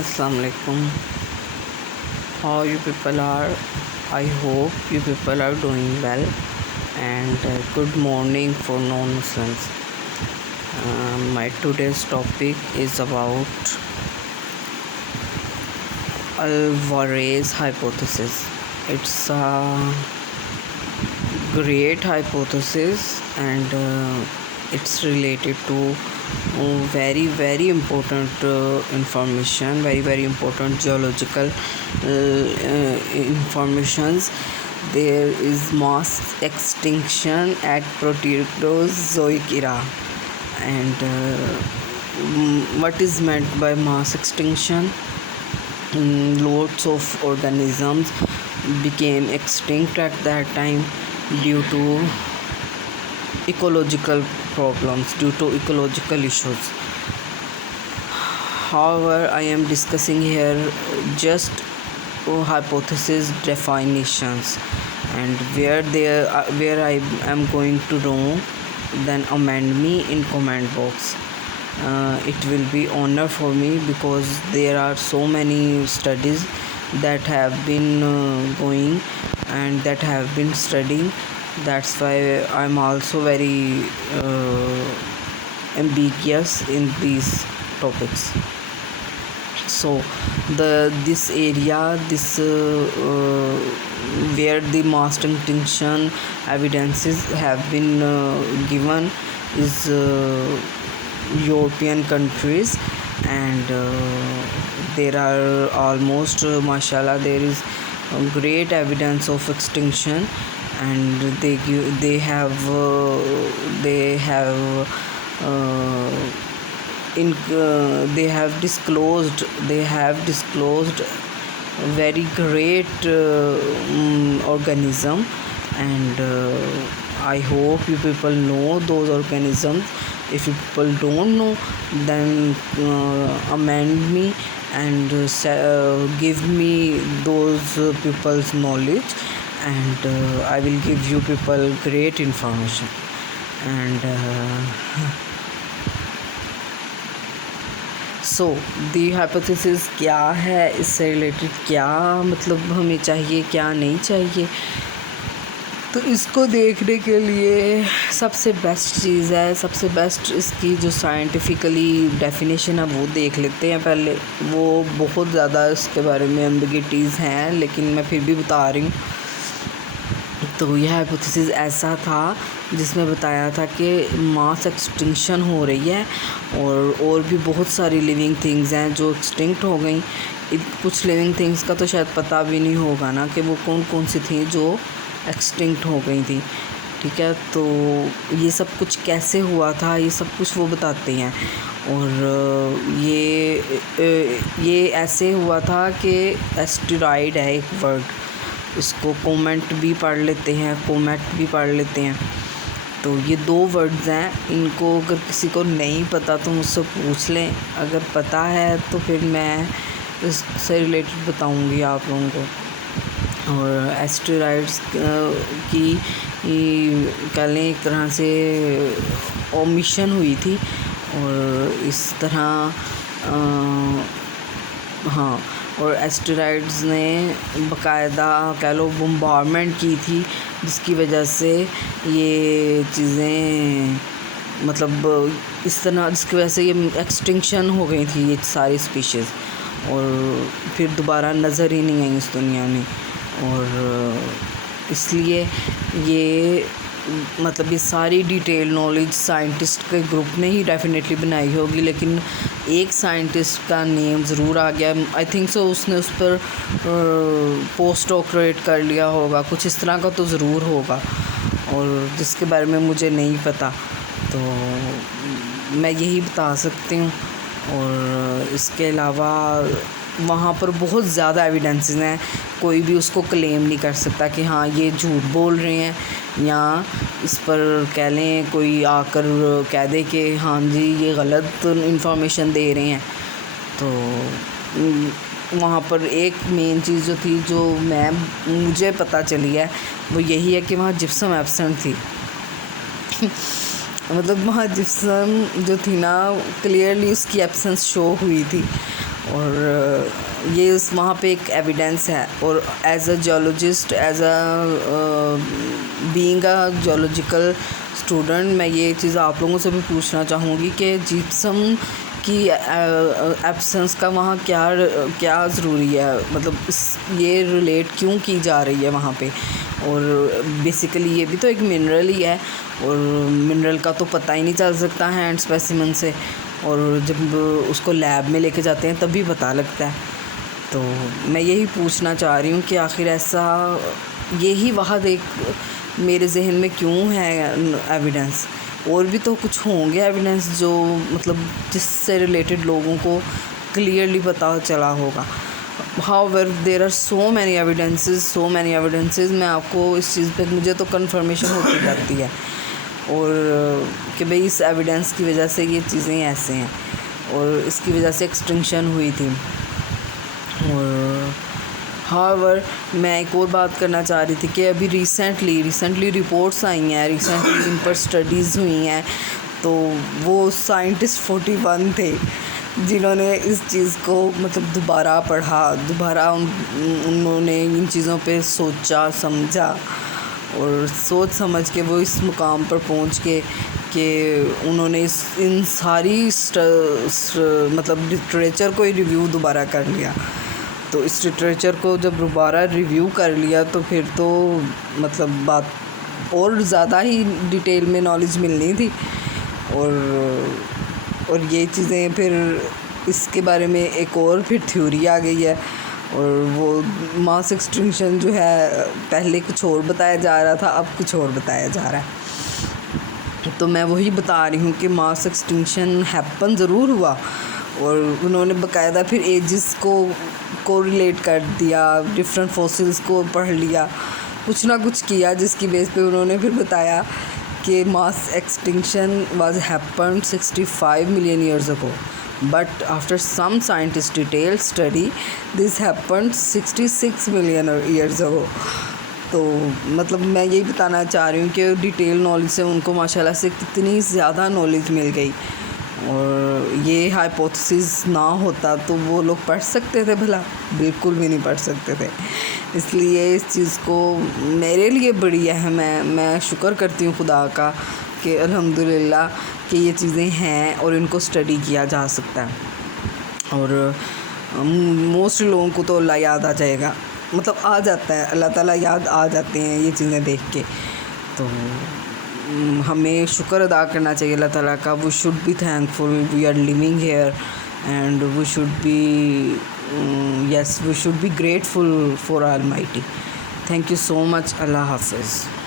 Assalamu alaikum. How you people are? I hope you people are doing well, and good morning for non-Muslims. My today's topic is about Alvarez hypothesis. It's a great hypothesis, and it's related to very important information, very important geological informations. There is mass extinction at Proterozoic era, and what is meant by mass extinction? Lots of organisms became extinct at that time due to ecological problems, due to ecological issues. However, I am discussing here just hypothesis definitions, and where I am going to wrong, then amend me in comment box. It will be honor for me, because there are so many studies that have been going and that have been studying. That's why I'm also very ambiguous in these topics. So this area, where the mass extinction evidences have been given is European countries, and there are almost mashallah, there is great evidence of extinction, and they have disclosed very great organism, and I hope you people know those organisms. If you people don't know, then amend me and give me those people's knowledge, and I will give you people great information. And so the hypothesis क्या है, इससे related क्या मतलब हमें चाहिए, क्या नहीं चाहिए, तो इसको देखने के लिए सबसे बेस्ट चीज़ है, सबसे बेस्ट इसकी जो साइंटिफिकली डेफिनेशन है वो देख लेते हैं पहले. वो बहुत ज़्यादा इसके बारे में एम्बिगिटीज़ हैं, लेकिन मैं फिर भी बता रही हूँ. तो यह हाइपोथेसिस ऐसा था जिसमें बताया था कि मास एक्सटिंक्शन हो रही है, और भी बहुत सारी लिविंग थिंग्स हैं जो एक्सटिंक्ट हो गई. कुछ लिविंग थिंग्स का तो शायद पता भी नहीं होगा ना कि वो कौन कौन सी थी जो एक्सटिंक्ट हो गई थी. ठीक है, तो ये सब कुछ कैसे हुआ था, ये सब कुछ वो बताते हैं. और ये ऐसे हुआ था कि एस्टेरॉयड है एक वर्ड, इसको कोमेट भी पढ़ लेते हैं. तो ये दो वर्ड्स हैं, इनको अगर किसी को नहीं पता तो मुझसे पूछ लें, अगर पता है तो फिर मैं इससे रिलेटेड बताऊंगी आप लोगों को. और एस्टेरॉयड्स की कह लें एक तरह से ओमिशन हुई थी, और इस तरह हाँ, और एस्टेरॉयड्स ने बाकायदा कह लो बम्बारमेंट की थी, जिसकी वजह से ये चीज़ें मतलब इस तरह, जिसकी वजह से ये एक्सटिंक्शन हो गई थी ये सारी स्पीशीज़, और फिर दोबारा नज़र ही नहीं आई इस दुनिया में. और इसलिए ये मतलब ये सारी डिटेल नॉलेज साइंटिस्ट के ग्रुप ने ही डेफिनेटली बनाई होगी, लेकिन एक साइंटिस्ट का नेम ज़रूर आ गया. आई थिंक सो उसने उस पर पोस्ट डॉक्टरेट कर लिया होगा, कुछ इस तरह का तो ज़रूर होगा, और जिसके बारे में मुझे नहीं पता, तो मैं यही बता सकती हूँ. और इसके अलावा वहाँ पर बहुत ज़्यादा एविडेंसेस हैं, कोई भी उसको क्लेम नहीं कर सकता कि हाँ ये झूठ बोल रहे हैं, या इस पर कह लें कोई आकर कह दे कि हाँ जी ये गलत इंफॉर्मेशन दे रहे हैं. तो वहाँ पर एक मेन चीज़ जो थी, जो मुझे पता चली है, वो यही है कि वहाँ जिप्सम एब्सेंट थी. मतलब वहाँ जिप्सम जो थी ना, क्लियरली उसकी एब्सेंस शो हुई थी. और ये वहाँ पे एक एविडेंस है। और as a geologist, as a being a geological student, मैं ये चीज़ आप लोगों से भी पूछना चाहूँगी कि जिप्सम की एब्सेंस का वहाँ क्या ज़रूरी है, मतलब ये रिलेट क्यों की जा रही है वहाँ पे। और बेसिकली ये भी तो एक मिनरल ही है, और मिनरल का तो पता ही नहीं चल सकता हैंड स्पेसिमन से, और जब उसको लैब में लेके जाते हैं तभी पता लगता है। तो मैं यही पूछना चाह रही हूँ कि आखिर ऐसा यही वहाँ एक मेरे जहन में क्यों है एविडेंस। और भी तो कुछ होंगे एविडेंस जो मतलब जिससे रिलेटेड लोगों को क्लियरली पता चला होगा। However there are so many evidences. मैं आपको इस चीज़ पे मुझे तो कन्फर्मेशन होती जाती है और कि भाई इस एविडेंस की वजह से ये चीज़ें ऐसे हैं और इसकी वजह से एक्सटिंक्शन हुई थी। और हाउएवर मैं एक और बात करना चाह रही थी कि अभी रिसेंटली रिपोर्ट्स आई हैं, रिसेंटली इन पर स्टडीज़ हुई हैं। तो वो साइंटिस्ट 41 थे जिन्होंने इस चीज़ को मतलब दोबारा पढ़ा, उन्होंने इन चीज़ों पे सोचा समझा और सोच समझ के वो इस मुकाम पर पहुंच के कि उन्होंने इन सारी मतलब लिटरेचर को ही रिव्यू दोबारा कर लिया। तो इस लिटरेचर को जब दोबारा रिव्यू कर लिया तो फिर तो मतलब बात और ज़्यादा ही डिटेल में नॉलेज मिलनी थी। और ये चीज़ें फिर इसके बारे में एक और फिर थ्योरी आ गई है। और वो मास एक्सटिंक्शन जो है पहले कुछ और बताया जा रहा था, अब कुछ और बताया जा रहा है। तो मैं वही बता रही हूँ कि मास एक्सटिंक्शन हैपन ज़रूर हुआ और उन्होंने बाकायदा फिर एजिस को रिलेट कर दिया, डिफरेंट फॉसिल्स को पढ़ लिया, कुछ ना कुछ किया जिसकी बेस पे उन्होंने फिर बताया कि mass extinction was happen 65 million years ago, but after some scientist detail study this happen 66 million years ago. तो मतलब मैं यही बताना चाह रही हूँ कि डिटेल नॉलेज से उनको माशाल्लाह से कितनी ज़्यादा नॉलेज मिल गई। और ये हाइपोथेसिस ना होता तो वो लोग पढ़ सकते थे भला? बिल्कुल भी नहीं पढ़ सकते थे। इसलिए इस चीज़ को मेरे लिए बड़ी अहम है। मैं शुक्र करती हूँ खुदा का कि अल्हम्दुलिल्लाह कि ये चीज़ें हैं और इनको स्टडी किया जा सकता है। और मोस्ट लोगों को तो अल्लाह याद आ जाएगा, मतलब आ जाता है, अल्लाह ताला याद आ जाते हैं ये चीज़ें देख के। तो हमें शुक्र अदा करना चाहिए अल्लाह ताला का। We should be thankful we are living here and we should be grateful for almighty. Thank you so much. Allah हाफ़िज़।